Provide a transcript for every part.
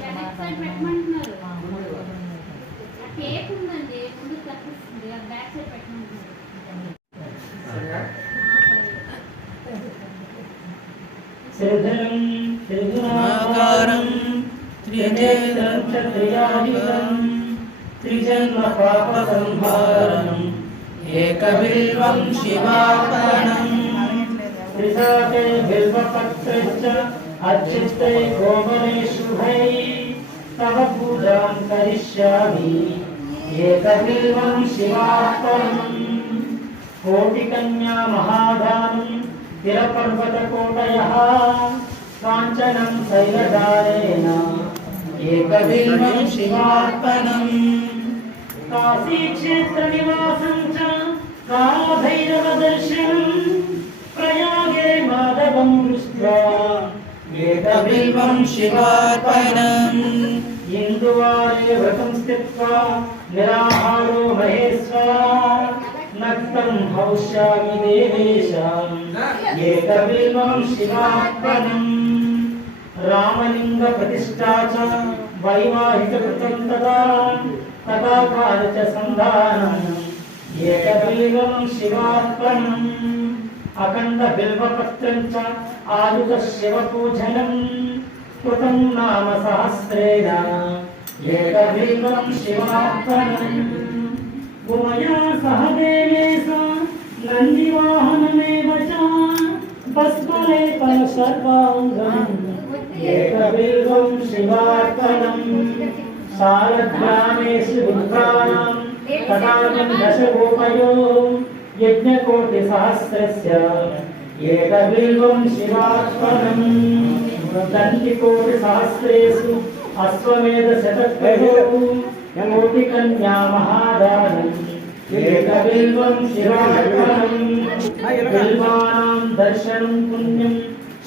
పెట్టమంటున్నారు. Tape ఉందండి, ముందు కనిపిస్తుంది, అది బ్యాక్ సైడ్ పెట్టమంటున్నారు. శ్రీధరం త్రిగుణాకారం త్రినేత్రం క్షత్రియాధిపం త్రిజన్మ పాప సంహారం ఏకబిల్వం శివార్పణం త్రిశాఖే బిల్వపత్రశ్చ అర్చితై గోమనే శుభై తవ పూజాం కరిష్యామి ఏకబిల్వం శివార్పణం కోటికన్యా మహాదానం తిరపర్వతకోటయః కాంచనం శైలదారేణ ఏకబిల్వం శివార్పణం కాశీక్షేత్రనివాసం చ కాలభైరవదర్శనం ప్రయాగే మాధవం దృష్ట్వా ఏకబిల్వం శివార్పణం ఇందువారే వ్రతం స్థిత్వా నిరాహారో మహేశ్వర నక్తం హౌష్యామి దేవేశం ఏకబిల్వం శివార్పణం రామలింగ ప్రతిష్ఠా చ వైవాహిక కృతం తథాకార చ సంధానం ఏకబిల్వం శివార్పణం అఖండ బిల్వపత్రం చ ఆయుధ శివపూజనం కృతం నామ సహస్రేణ ఏకబిల్వం శివార్పణం ఉమయా సహ దేవేశ నందివాహనమేవ చ భస్మలేపన సర్వాంగం ఏకబిల్వం శివార్పణం శారద్గ్రామేషు రుద్రాణం తదాగం దశగోపయో యజ్ఞకోటి సహస్రస్య ఏకబిల్వం శివార్పణం దంతికోటి సహస్రేషు అశ్వమేధ శతకయో కోటికన్యా మహాదానం ఏకబిల్వం శివార్పణం బిల్వానాం దర్శనం పుణ్యం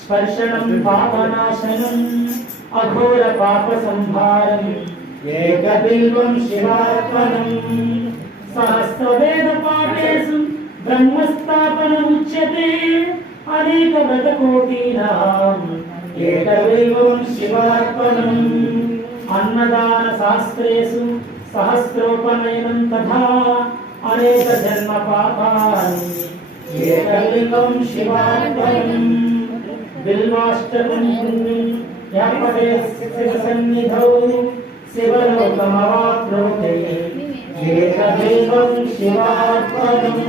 స్పర్శనం పాపనాశనం అఘోర పాప సంహారం ఏకబిల్వం శివార్పణం సహస్రవేద పాఠేషు బ్రహ్మస్థాపనముచ్యతే అనేక వ్రతకోటీనాం ఏకబిల్వం శివార్పణం అన్నదాన శాస్త్రేషు సహస్రోపనయనం తథా అనేక జన్మ పాపాని ఏకబిల్వం శివార్పణం బిల్వాష్టకం పుణ్యం యాపదే శివసన్నిధౌ శివలోకమవాప్నోతి ఏకబిల్వం శివార్పణం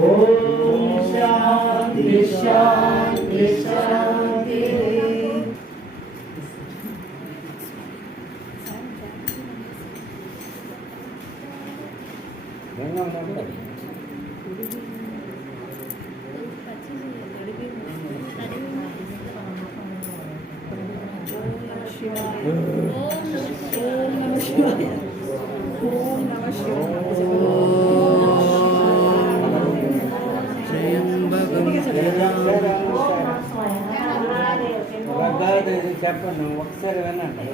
ఓం శాంతి శాంతి శాంతి. చెప్పండి ఒకసారి వినండి.